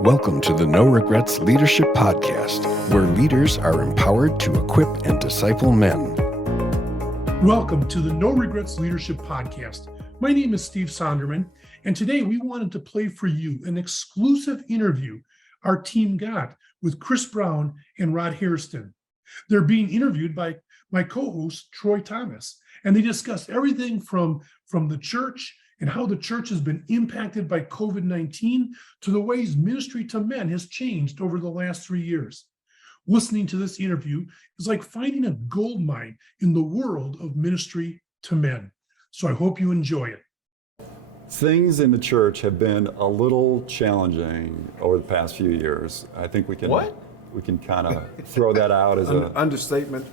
Welcome to the No Regrets Leadership Podcast, where leaders are empowered to equip and disciple men. Welcome to the No Regrets Leadership Podcast. My name is Steve Sonderman, and today we wanted to play for you an exclusive interview our team got with Chris Brown and Rod Hairston. They're being interviewed by my co-host, Troy Thomas, and they discuss everything from the church and how the church has been impacted by COVID-19 to the ways ministry to men has changed over the last 3 years. Listening to this interview is like finding a gold mine in the world of ministry to men. So I hope you enjoy it. Things in the church have been a little challenging over the past few years. I think we can kind of throw that out as an understatement.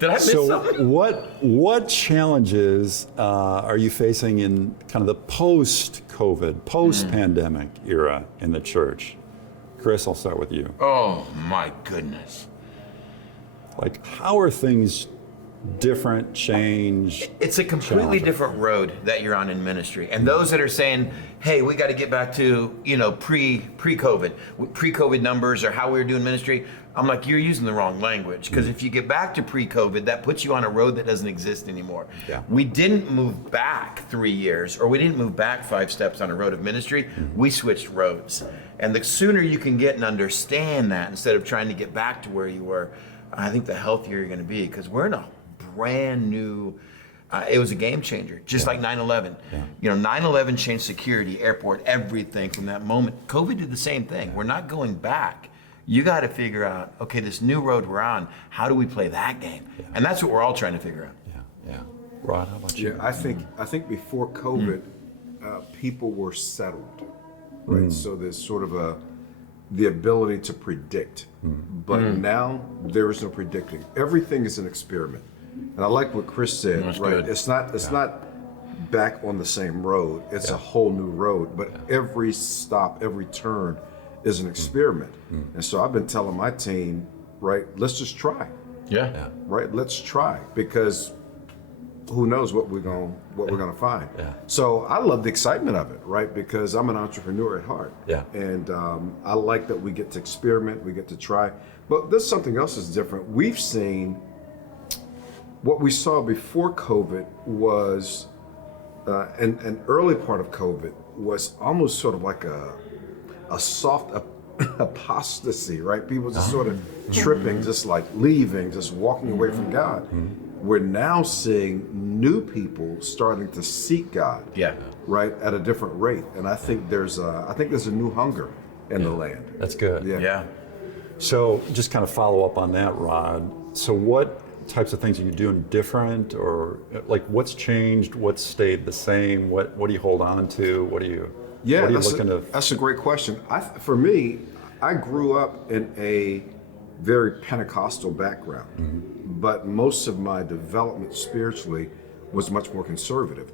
Did I miss something? What challenges are you facing in kind of the post-COVID, post-pandemic era in the church? Chris, I'll start with you. Oh my goodness. Like, how are things different, change? It's a completely different road that you're on in ministry. And those that are saying, hey, we got to get back to, pre-COVID numbers or how we were doing ministry, I'm like, you're using the wrong language. Because if you get back to pre-COVID, that puts you on a road that doesn't exist anymore. Yeah. We didn't move back 3 years, or we didn't move back 5 steps on a road of ministry. We switched roads. And the sooner you can get and understand that, instead of trying to get back to where you were, I think the healthier you're going to be, because we're in a brand new, it was a game changer, just like 9/11. Yeah. 9/11 changed security, airport, everything from that moment. COVID did the same thing. We're not going back. You got to figure out, okay, this new road we're on, how do we play that game? Yeah. And that's what we're all trying to figure out. Yeah. Rod, how about you? I think before COVID, people were settled, right? So there's sort of the ability to predict, but now there is no predicting. Everything is an experiment. And I like what Chris said, right? Good. It's not back on the same road. It's a whole new road, but every stop, every turn is an experiment. And so I've been telling my team, right, let's just try. Yeah. Right? Let's try, because who knows what we're gonna find. Yeah. So I love the excitement of it, right? Because I'm an entrepreneur at heart. Yeah. And I like that we get to experiment, we get to try. But there's something else that's different. We've seen what we saw before COVID was, an early part of COVID was almost sort of like a soft apostasy, right? People just sort of tripping, just like leaving, just walking away from God. We're now seeing new people starting to seek God, right, at a different rate. And I think there's a new hunger in the land. That's good. Yeah. So just kind of follow up on that, Rod. So what types of things are you doing different, or like what's changed, what's stayed the same, what do you hold on to, what are you looking to? That's a great question. For me, I grew up in a very Pentecostal background, but most of my development spiritually was much more conservative.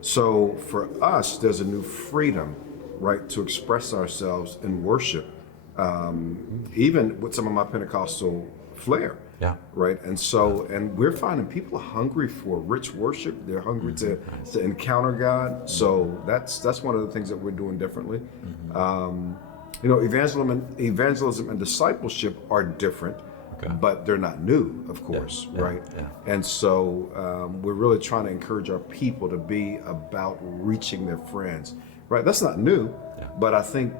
So for us, there's a new freedom, right, to express ourselves in worship, even with some of my Pentecostal flair. Yeah. Right. And so, and we're finding people are hungry for rich worship. They're hungry to encounter God. So that's one of the things that we're doing differently. Evangelism and discipleship are different, but they're not new, of course, right? Yeah. And so we're really trying to encourage our people to be about reaching their friends, right? That's not new, but I think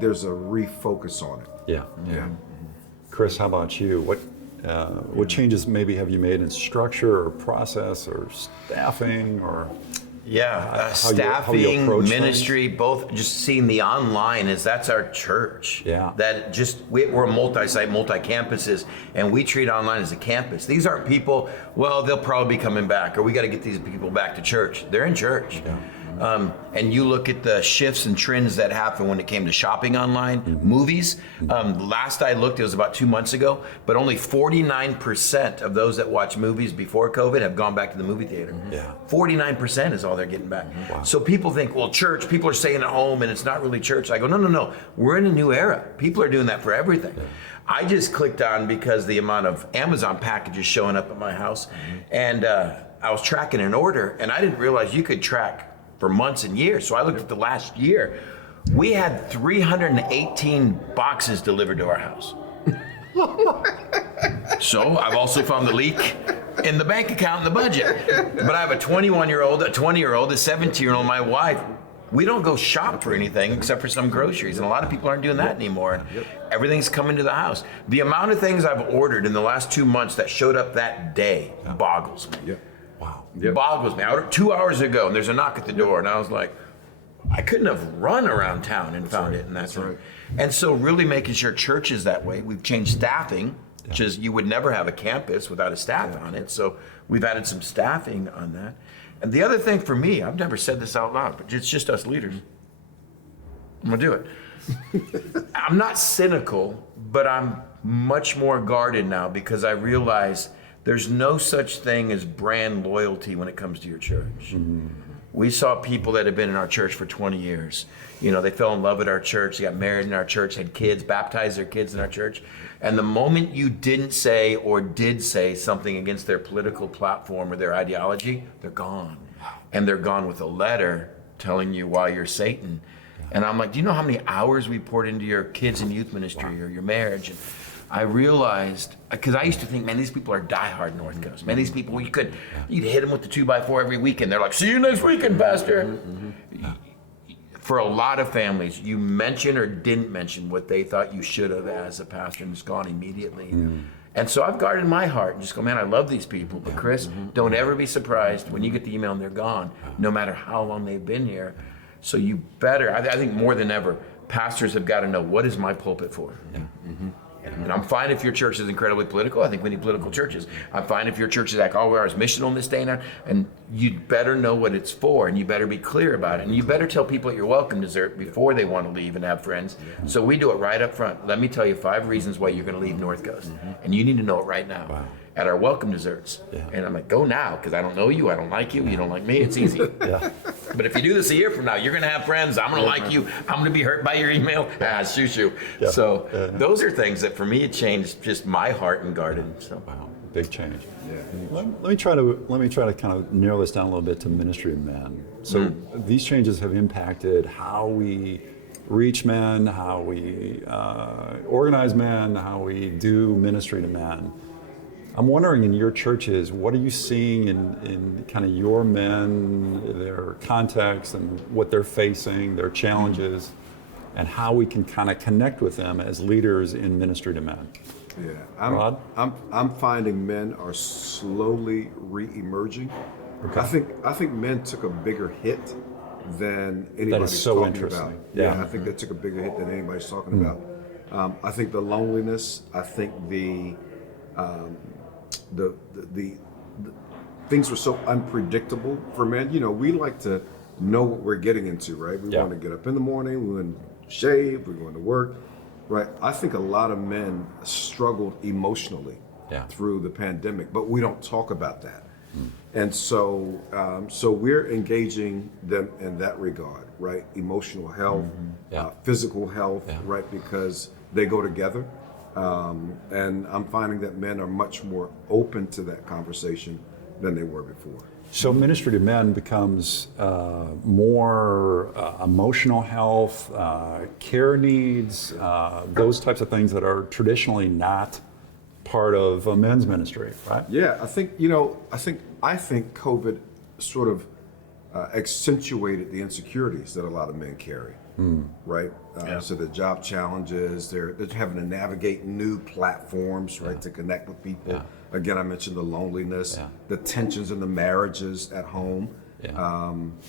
there's a refocus on it. Yeah. Chris, how about you? What changes maybe have you made in structure or process or staffing or? Staffing, ministry, both. Just seeing the online that's our church. Yeah. That we're multi-site, multi-campuses, and we treat online as a campus. These aren't people, they'll probably be coming back, or we got to get these people back to church. They're in church. Yeah. And you look at the shifts and trends that happened when it came to shopping online, movies. Last I looked, it was about 2 months ago, but only 49% of those that watch movies before COVID have gone back to the movie theater. 49% is all they're getting back. Wow. So people think, church, people are staying at home and it's not really church. I go, no. We're in a new era. People are doing that for everything. I just clicked on because the amount of Amazon packages showing up at my house, and I was tracking an order, and I didn't realize you could track for months and years. So I looked at the last year. We had 318 boxes delivered to our house. So I've also found the leak in the bank account and the budget. But I have a 21-year-old, a 20-year-old, a 17-year-old, my wife. We don't go shop for anything except for some groceries, and a lot of people aren't doing that anymore. Everything's coming to the house. The amount of things I've ordered in the last 2 months that showed up that day boggles me. Wow. Boggles me. I ordered 2 hours ago, and there's a knock at the door, and I was like, I couldn't have run around town and found it in that time. And so really making sure church is that way. We've changed staffing, which is you would never have a campus without a staff on it. So we've added some staffing on that. And the other thing for me, I've never said this out loud, but it's just us leaders. I'm gonna do it. I'm not cynical, but I'm much more guarded now because I realize there's no such thing as brand loyalty when it comes to your church. We saw people that have been in our church for 20 years. You know, they fell in love with our church, they got married in our church, had kids, baptized their kids in our church. And the moment you didn't say or did say something against their political platform or their ideology, they're gone. And they're gone with a letter telling you why you're Satan. And I'm like, do you know how many hours we poured into your kids and youth ministry or your marriage? And I realized, because I used to think, man, these people are diehard North Coast. Man, these people, you'd hit them with the 2x4 every weekend. They're like, see you next weekend, Pastor. For a lot of families, you mention or didn't mention what they thought you should have as a pastor, and it's gone immediately. And so I've guarded my heart and just go, man, I love these people. But Chris, don't ever be surprised when you get the email and they're gone, no matter how long they've been here. So you better, I think more than ever, pastors have got to know, what is my pulpit for? And I'm fine if your church is incredibly political. I think we need political churches. I'm fine if your church is like, oh, we are as missional in this day and time. And you'd better know what it's for, and you better be clear about it. And you better tell people at your welcome dessert before they want to leave and have friends. So we do it right up front. Let me tell you 5 reasons why you're going to leave North Coast. And you need to know it right now. At our welcome desserts. And I'm like, go now, because I don't know you, I don't like you, you don't like me, it's easy. But if you do this a year from now, you're gonna have friends, I'm gonna like you, I'm gonna be hurt by your email, shoo. So those are things that for me, it changed just my heart and garden. So. Wow, big change. Let me try to kind of narrow this down a little bit to ministry of men. So these changes have impacted how we reach men, how we organize men, how we do ministry to men. I'm wondering, in your churches, what are you seeing in kind of your men, their context and what they're facing, their challenges, and how we can kind of connect with them as leaders in ministry to men? Rod? I'm finding men are slowly re-emerging. I think men took a bigger hit than anybody's talking about. I think they took a bigger hit than anybody's talking about. I think the loneliness, I think the things were so unpredictable for men. You know, we like to know what we're getting into, right? We want to get up in the morning, we want to shave, we're going to work, right? I think a lot of men struggled emotionally through the pandemic, but we don't talk about that. And so we're engaging them in that regard, right? Emotional health, physical health, right? Because they go together. And I'm finding that men are much more open to that conversation than they were before. So ministry to men becomes more emotional health, care needs, those types of things that are traditionally not part of a men's ministry, right? Yeah, I think COVID sort of accentuated the insecurities that a lot of men carry. Right? So the job challenges, they're having to navigate new platforms, right, to connect with people. Again, I mentioned the loneliness, the tensions in the marriages at home.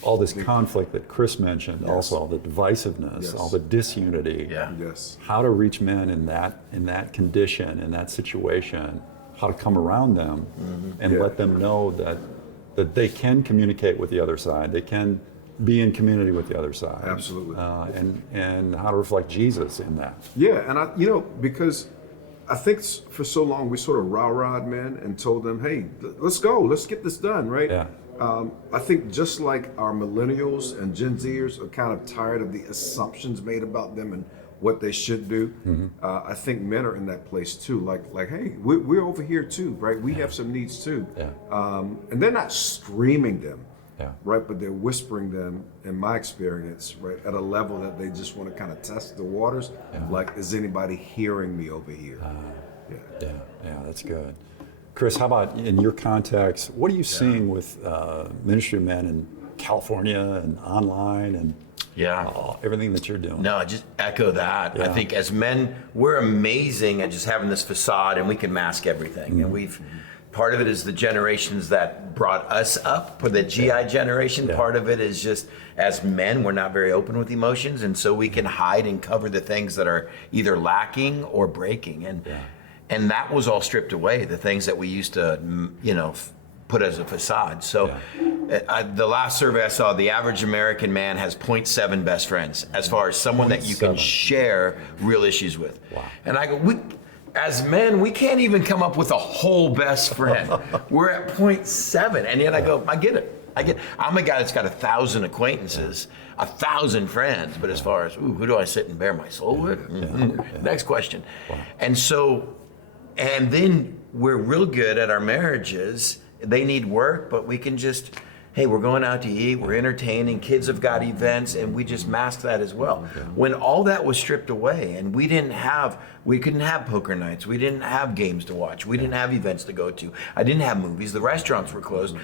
All this conflict that Chris mentioned, also the divisiveness, all the disunity. How to reach men in that condition, in that situation, how to come around them and let them know that they can communicate with the other side. They can be in community with the other side. Absolutely. And how to reflect Jesus in that. And because I think for so long we sort of rah-rahed men and told them, hey, let's go, let's get this done, right? I think just like our millennials and Gen Zers are kind of tired of the assumptions made about them and what they should do, I think men are in that place too. Like, hey, we're over here too, right? We have some needs too. And they're not screaming them. right? But they're whispering them, in my experience, right, at a level that they just want to kind of test the waters. Like, is anybody hearing me over here? Yeah, that's good. Chris, how about in your context, what are you seeing with ministry men in California and online and everything that you're doing? No, I just echo that. I think as men, we're amazing at just having this facade, and we can mask everything. And part of it is the generations that brought us up, for the GI generation. Part of it is just, as men, we're not very open with emotions, and so we can hide and cover the things that are either lacking or breaking. And that was all stripped away, the things that we used to, put as a facade. So the last survey I saw, the average American man has 0.7 best friends, as far as someone that you can share real issues with. Wow. And I go, as men, we can't even come up with a whole best friend. We're at 0.7. And yet I go, I get it. I'm a guy that's got 1,000 acquaintances, 1,000 friends, but as far as, who do I sit and bare my soul with? Next question. Wow. And then we're real good at our marriages. They need work, but we can just, hey, we're going out to eat, we're entertaining, kids have got events, and we just mask that as well. When all that was stripped away, and we couldn't have poker nights, we didn't have games to watch, we didn't have events to go to, I didn't have movies, the restaurants were closed.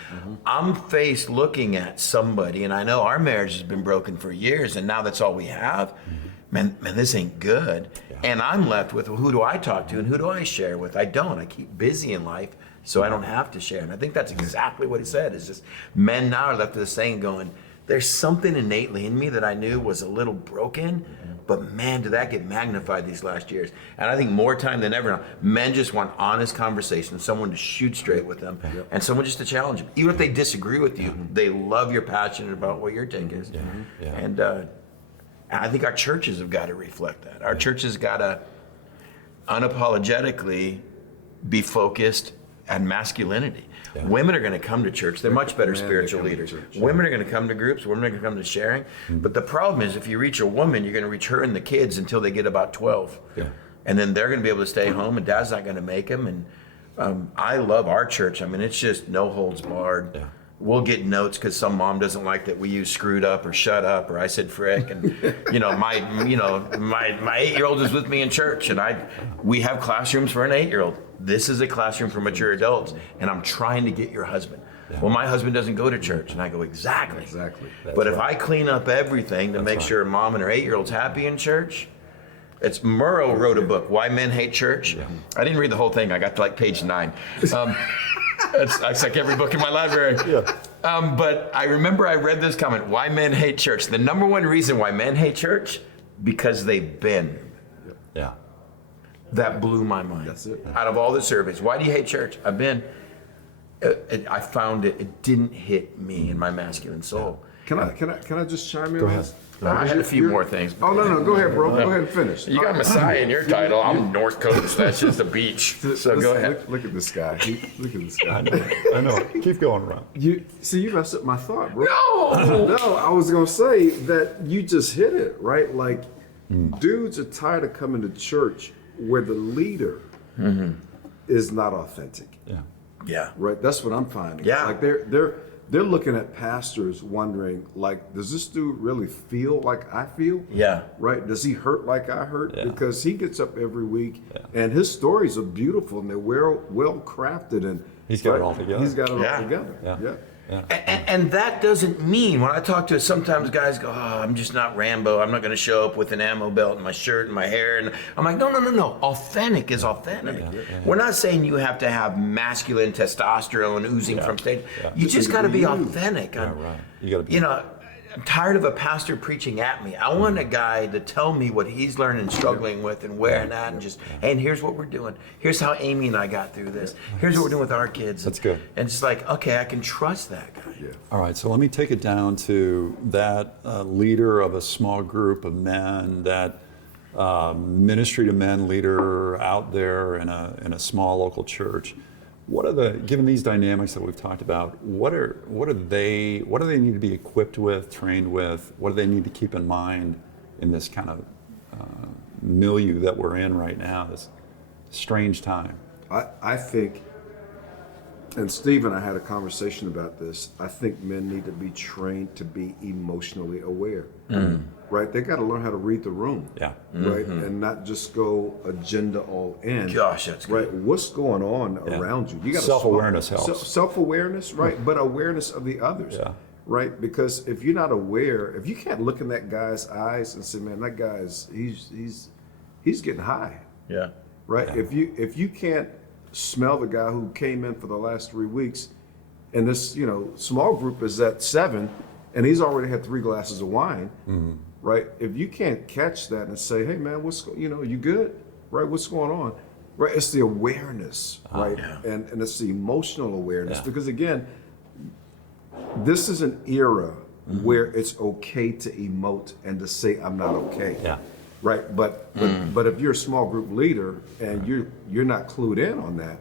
I'm faced looking at somebody, and I know our marriage has been broken for years, and now that's all we have. Man, this ain't good. And I'm left with, well, who do I talk to and who do I share with? I don't. I keep busy in life, so I don't have to share. And I think that's exactly what he said. Is just men now are left with this thing going, there's something innately in me that I knew was a little broken, but man, did that get magnified these last years. And I think more time than ever now, men just want honest conversation, someone to shoot straight with them, and someone just to challenge them. Even if they disagree with you, they love you're passionate about what your take is. And I think our churches have got to reflect that. Our churches got to unapologetically be focused on masculinity. Women are going to come to church. They're much better spiritual leaders. Women are going to come to groups. Women are going to come to sharing. But the problem is, if you reach a woman, you're going to reach her and the kids until they get about 12. And then they're going to be able to stay home, and dad's not going to make them. And I love our church. I mean, it's just no holds barred. We'll get notes because some mom doesn't like that we use screwed up or shut up or I said frick, and my 8-year-old is with me in church, and we have classrooms for an 8-year-old. This is a classroom for mature adults, and I'm trying to get your husband. Well, my husband doesn't go to church, and I go, exactly. But if I clean up everything to make sure mom and her 8-year-old's happy in church. It's Murrow wrote a book, Why Men Hate Church. I didn't read the whole thing. I got to like page 9. It's like every book in my library. But I remember I read this comment, why men hate church. The number one reason why men hate church, because they've been. That blew my mind. That's it. Out of all the surveys, why do you hate church? I've been. I found it didn't hit me in my masculine soul. Can I just chime in? Go ahead. I had a few more things. Oh, no, go ahead, bro. Go ahead and finish. You got Messiah in your title. I'm North Coast. That's just a beach. So go ahead. Look at this guy. Look at this guy. I know. Keep going, Ron. You messed up my thought, bro. No, I was going to say that you just hit it, right? Like, dudes are tired of coming to church where the leader is not authentic. Right? That's what I'm finding. Like, they're looking at pastors wondering, like, does this dude really feel like I feel? Right? Does he hurt like I hurt? Because he gets up every week and his stories are beautiful and they're well crafted, and he's got it all together. He's got it all together. And that doesn't mean, when I talk to sometimes guys go, I'm just not Rambo. I'm not going to show up with an ammo belt in my shirt and my hair. And I'm like, no. Authentic is authentic. We're not saying you have to have masculine testosterone oozing from stage. You just got to be authentic. You got to be. I'm tired of a pastor preaching at me. I want a guy to tell me what he's learning and struggling with and where and at, and just, hey, and here's what we're doing. Here's how Amy and I got through this. Here's what we're doing with our kids. That's good. And it's like, okay, I can trust that guy. All right, so let me take it down to that leader of a small group of men, that ministry to men leader out there in a small local church. What are given these dynamics that we've talked about, what do they need to be equipped with, trained with? What do they need to keep in mind in this kind of milieu that we're in right now, this strange time? I think And Steve and I had a conversation about this. I think men need to be trained to be emotionally aware, right? They got to learn how to read the room, right? And not just go agenda all in. Gosh, that's good. Right. What's going on around you? You got self-awareness helps. Self-awareness, right? But awareness of the others, right? Because if you're not aware, if you can't look in that guy's eyes and say, "Man, that guy's he's getting high," right? Yeah. If you can't smell the guy who came in for the last 3 weeks, and this small group is at 7, and he's already had 3 glasses of wine, right? If you can't catch that and say, "Hey man, you good, right? What's going on?" Right? It's the awareness, right? And it's the emotional awareness, because again, this is an era where it's okay to emote and to say I'm not okay. Right, but if you're a small group leader and you're not clued in on that,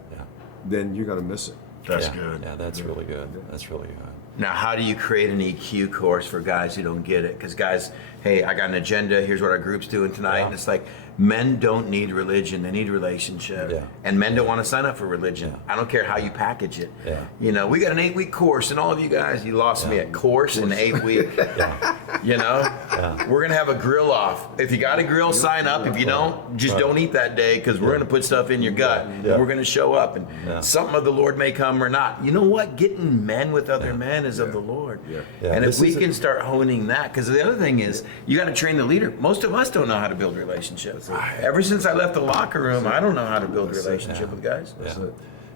then you're gonna miss it. That's good. Yeah, that's really good. That's really good. Now, how do you create an EQ course for guys who don't get it? Because guys, hey, I got an agenda. Here's what our group's doing tonight. And it's like, men don't need religion. They need relationship. And men don't want to sign up for religion. I don't care how you package it. We got an 8-week course, and all of you guys, you lost me at course in 8 week. We're going to have a grill off. If you got a grill, sign up. If you don't, just don't eat that day, because we're going to put stuff in your gut. And we're going to show up, and something of the Lord may come or not. You know what? Getting men with other men is of the Lord. And if we can start honing that, because the other thing is, you got to train the leader. Most of us don't know how to build relationships. Ever since I left the locker room, I don't know how to build a relationship with guys.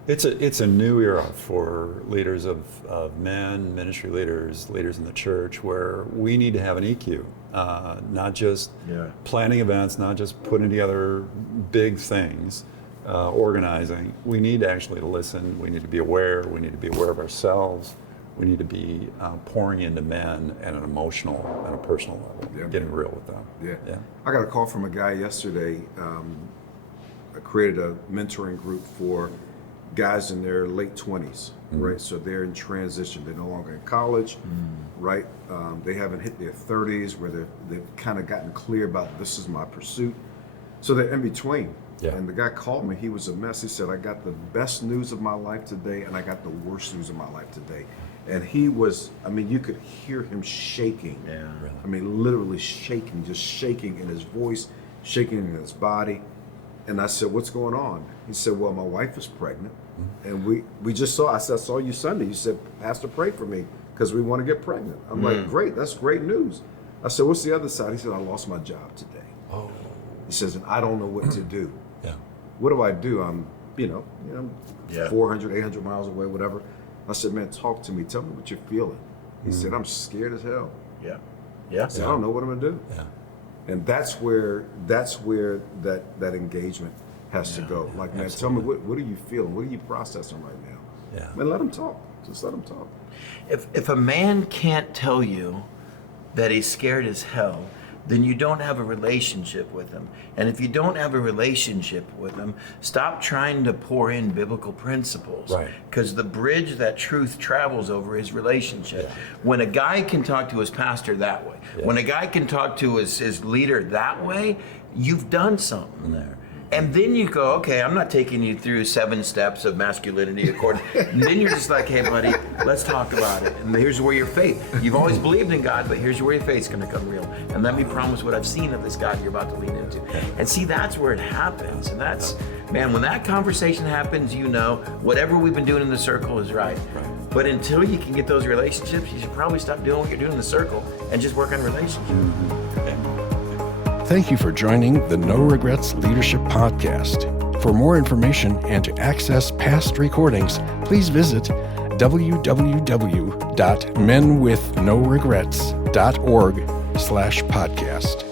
It's a new era for leaders of men, ministry leaders in the church, where we need to have an EQ, not just planning events, not just putting together big things, organizing. We need to actually listen. We need to be aware. We need to be aware of ourselves. We need to be pouring into men at an emotional and a personal level, getting real with them. I got a call from a guy yesterday. I created a mentoring group for guys in their late 20s, right? So they're in transition. They're no longer in college, right? They haven't hit their 30s where they've kind of gotten clear about this is my pursuit. So they're in between. And the guy called me. He was a mess. He said, "I got the best news of my life today, and I got the worst news of my life today." And he was, you could hear him shaking. Literally shaking, just shaking in his voice, shaking in his body. And I said, "What's going on?" He said, "Well, my wife is pregnant. And we just I saw you Sunday. You said, 'Pastor, pray for me, because we want to get pregnant.'" I'm like, "Great, that's great news." I said, "What's the other side?" He said, "I lost my job today." He says, "And I don't know what to do." What do I do? I'm 400, 800 miles away, whatever. I said, "Man, talk to me. Tell me what you're feeling." He said, "I'm scared as hell." I said, "I don't know what I'm gonna do." And that's where that engagement has to go. Like, man, tell me what are you feeling? What are you processing right now? Man, let them talk. Just let them talk. If a man can't tell you that he's scared as hell, then you don't have a relationship with him. And if you don't have a relationship with him, stop trying to pour in biblical principles. Because the bridge that truth travels over is relationship. When a guy can talk to his pastor that way, when a guy can talk to his leader that way, you've done something there. And then you go, okay, I'm not taking you through 7 steps of masculinity according. And then you're just like, hey, buddy, let's talk about it. And here's where your faith. You've always believed in God, but here's where your faith's going to come real. And let me promise what I've seen of this God you're about to lean into. And see, that's where it happens. And that's, man, when that conversation happens, whatever we've been doing in the circle is right. But until you can get those relationships, you should probably stop doing what you're doing in the circle and just work on relationships. Thank you for joining the No Regrets Leadership Podcast. For more information and to access past recordings, please visit www.menwithnoregrets.org/podcast.